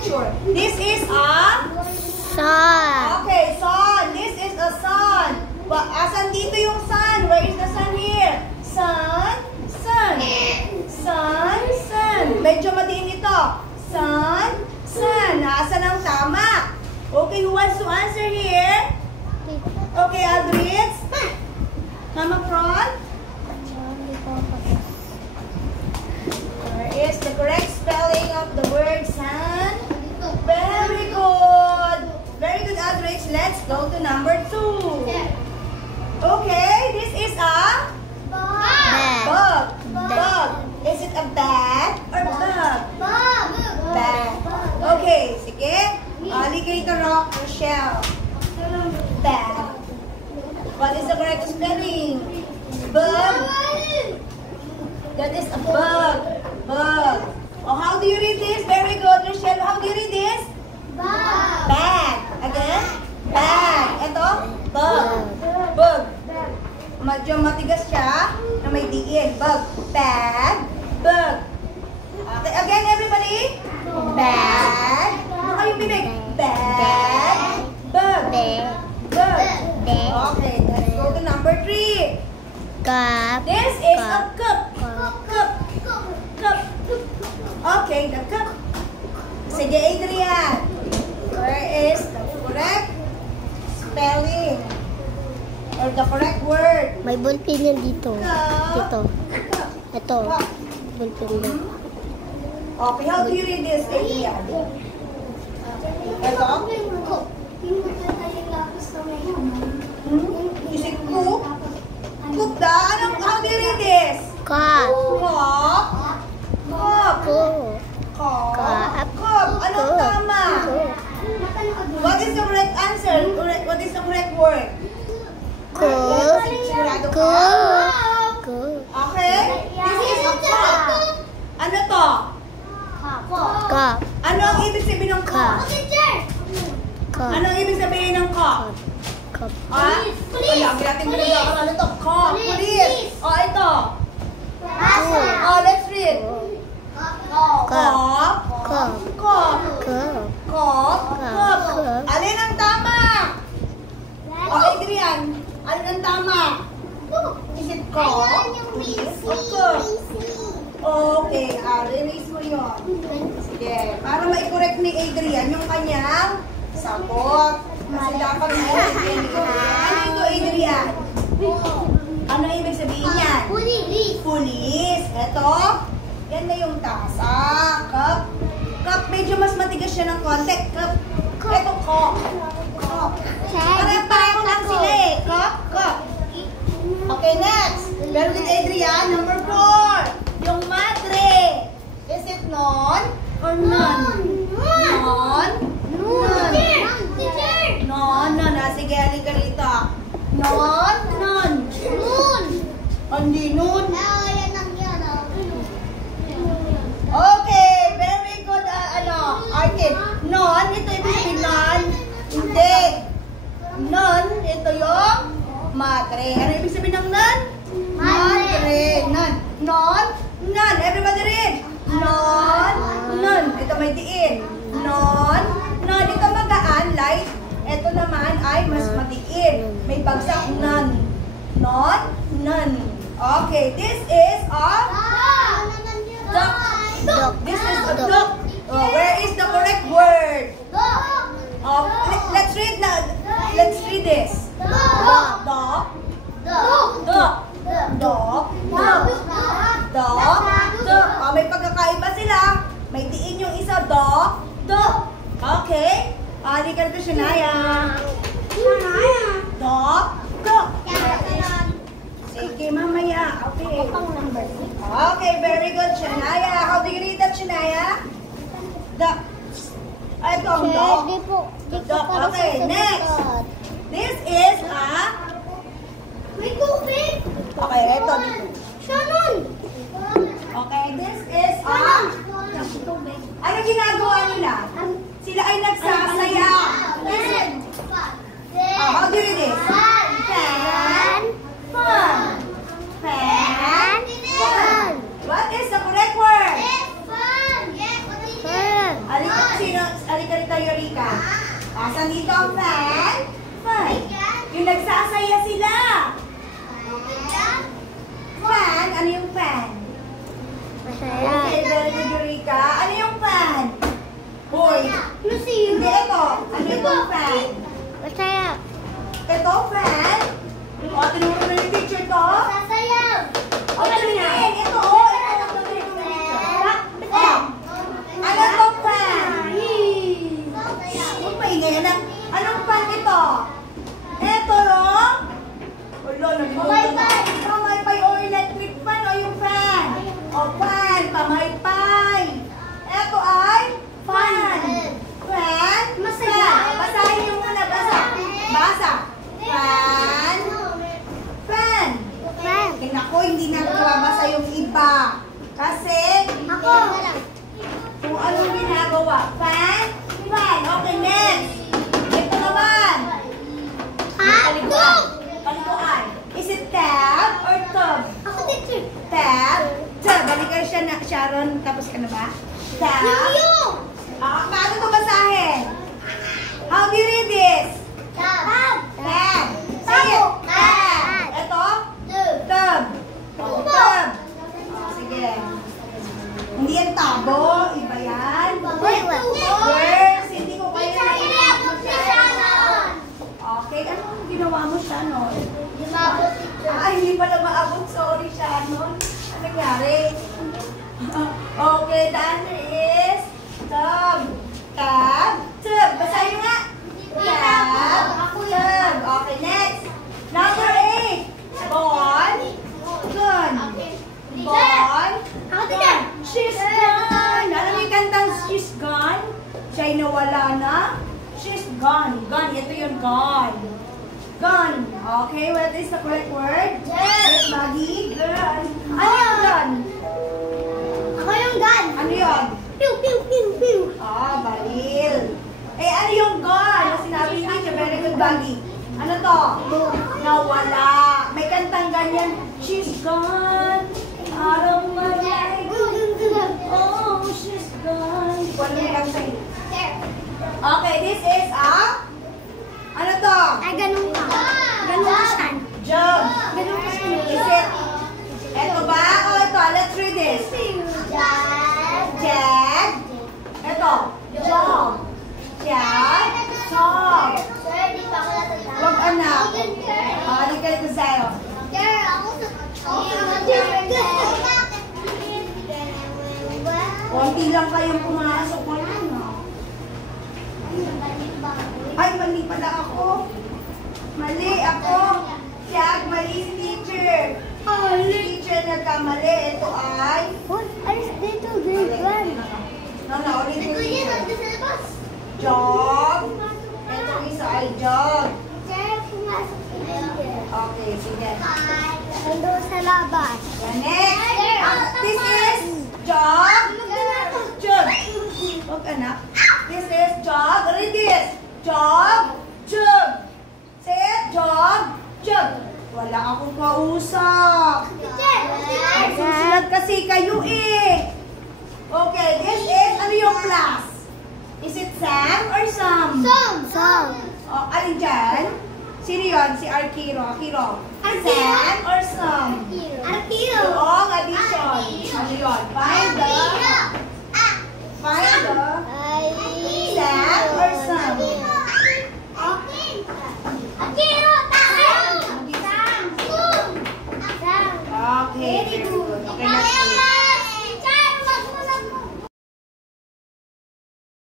picture. This is a sun. Okay, sun. This is a sun. Asan dito yung sun? Where is the sun here? Sun, sun. Sun, sun. Medyo madiin ito. Sun, sun. Asan ang tama? Okay, who wants to answer here? Okay, Aldrich. Come up front. Where is the correct spelling of the word sun? Very good. Very good, Aldrich. Let's go to number 2. Okay, this is a bug. Bug. Is it a bat or bug? Bat. Okay, sige. Alligator, Rochelle. Bat. What is the correct spelling? Bug. That is a bug. Bug. Oh, how do you read this? Very good, Rochelle. How do you read this? Bag. Again? Bag. Ito? Bug. Bug. Medyo matigas siya na may diin. Bug. Bag. Bug. Okay, again, everybody? Bag. Ano yung bibig? Bag. Bug. Bug. Okay, let's go to number 3. Cup. This is a cup. Cup. Cup. Okay, the cup. Sige, Adrian. Where is the correct spelling? Or the correct word? May ballpen yan dito. Dito. Ito. Cup. Ballpen yan. Okay, how do you read this, Adrian? Ito? Is it cook? Cook da? How do you read this? Cup. Cup. Cup. Cup. Cup. Anong tama? What is the correct answer? What is the correct word? Cup. Sigurado ka? Cup. Okay? This is a cup. Ano to? Cup. Ano ang ibig sabihin ng cup? Cup. Ano ang ibig sabihin ng cup? Cup. Ah? Alam natin kung ano to. Cup. Police. O, ito. Oh, let's read. Cup. Cup. Cup. Cup. Cup. Cup. Alin ang tama? O, Adrian. Alin ang tama? Is it cup? Police. O, cup. Okay. Release mo yun. Sige. Para ma-correct ni Adrian yung kanyang sagot. Kasi dapat mo Adrian. Ano ito, Adrian? Ano ibig sabihin yan? Police. Ito. Yan na yung tasa. Cup. Cup. Medyo mas matigas siya ng konti. Cup. Ito, cup. Cup. Pareho lang sila eh. Cup. Cup. Okay, next. Very good, Adrian. Number 4. Yung madre. Is it non or non? Non. Non. Non. Non. Sige, halika rito. Non. Non. Hindi nun. Okay, very good. Arkin. Non, ito ibig sabihin non. Hindi. Non, ito yung madre. Ano ibig sabihin ng non? Madre. Non. Non. Non. Everybody read. Non. Non. Ito may diin. Non. Non. Ito magaan, light. Ito naman ay mas madiin. May bagsak. Non. Non. Non. Okay, this is a duck. This is a duck. Where is the correct word? Let's read na. Let's read this. Duck. Duck. Duck. Duck. Duck. Duck. May pagkakaiba sila. May diin yung isa. Duck. Duck. Okay. Di ka na Shania. Duck. Duck. Sige, mamaya. Okay. Okay, very good, Shania. How do you read that, Shania? Duck. Ito ang duck. Duck. Okay, next. This is a... May tubig! Okay, ito dito. Okay, this is a... Ano ginagawa nila? Sila ay nagsasaya. Listen. How do you read this? Fan. Fun. Fan. Fun. What is the correct word? Fun. Sino Eureka? Asan dito ang fan? Fan. Yung nagsasaya sila. Fan? Ano yung fan? Masaya. Okay, very good, Eureka. Ano yung fan? Hoy. Hindi, ito. Ano yung fan? Masaya. Ito, fan? O, tinuro na yung teacher to? O, tingin. Ito, o. Ito, tinuro yung teacher. O. Ano itong fan? Huwag maingay na. Anong fan ito? Ito, no? Ulo, nalimutan. Pamaypay o electric fan o yung fan? O, fan. Pamaypay. Ito ay fan. Fan? Fan. Basahin niyo muna. Basa. Basa. Fan. Fan. Fan. Tingnan ko, hindi na nababasa yung iba. Kasi, kung anong ginagawa. Fan. Fan. Okay, next. Ito naman. Paliguan. Paliguan. Is it tab or tub? Tab. Tab. Balikan siya na, Sharon. Tapos ka na ba? Tab. Paano ito basahin? How do you read this? Tab. Say it. Tab. Ito? Tub. Oh, tub. Oh, sige. Hindi yan tabo. Iba yan. Girls, hindi ko kayo okay, anong ginawa mo, Shannon? Hindi pala maabot. Sorry, Shannon. Ano nangyari? Okay, the answer is tub. Tab. Tub. Basahin nga. Tab. Tub. Okay, next. Number 8. Gone. Gone. Gone. Gone. She's gone. Alam mo yung kantang she's gone? Siya'y nawala na. She's gone. Gone. Ito yung gone. Gone. Okay, what is the correct word? Yes, Maggie. Girl. Ano yung gone? Ano yun? Baril. Ano yung gone? Sinabi ni teacher, very good, Baggy. Ano to? Nawala. May kantang ganyan. She's gone. Out of my life. Oh, she's gone. Wala may kantang. Okay, this is a... Ano to? Ganun ka. Ganun ka saan? Jug. Ganun ka saan? Is it? Ito ba? O ito? Let's read this. Jag. Ito. Jog. Jag. Jog. Wag anak. Hindi ka ito sa'yo. Konti lang kayong pumasok mo lang, no? Ay, mali pala ako. Mali ako. Jag, mali si teacher. Si teacher nagkamali. Ito ay... Dito, grade 1. Ulit yung teacher. Jog. Ito isa ay jog. Okay, sige. Nandun sa labas. Next. This is jog. Jog. Huwag anak. This is jog. Read this. Jog. Jog. Say it. Jog. Jog. Wala akong kausap. Susunod kasi kayo eh. Okay, this is, ano yung class? Is it Sam or Sam? Sam. Oh, alin dyan? Sino yun? Si Arkiro. Akiro. Sam or Sam? Yung addition. Ano yun? Find the Sam or Sam? Okay.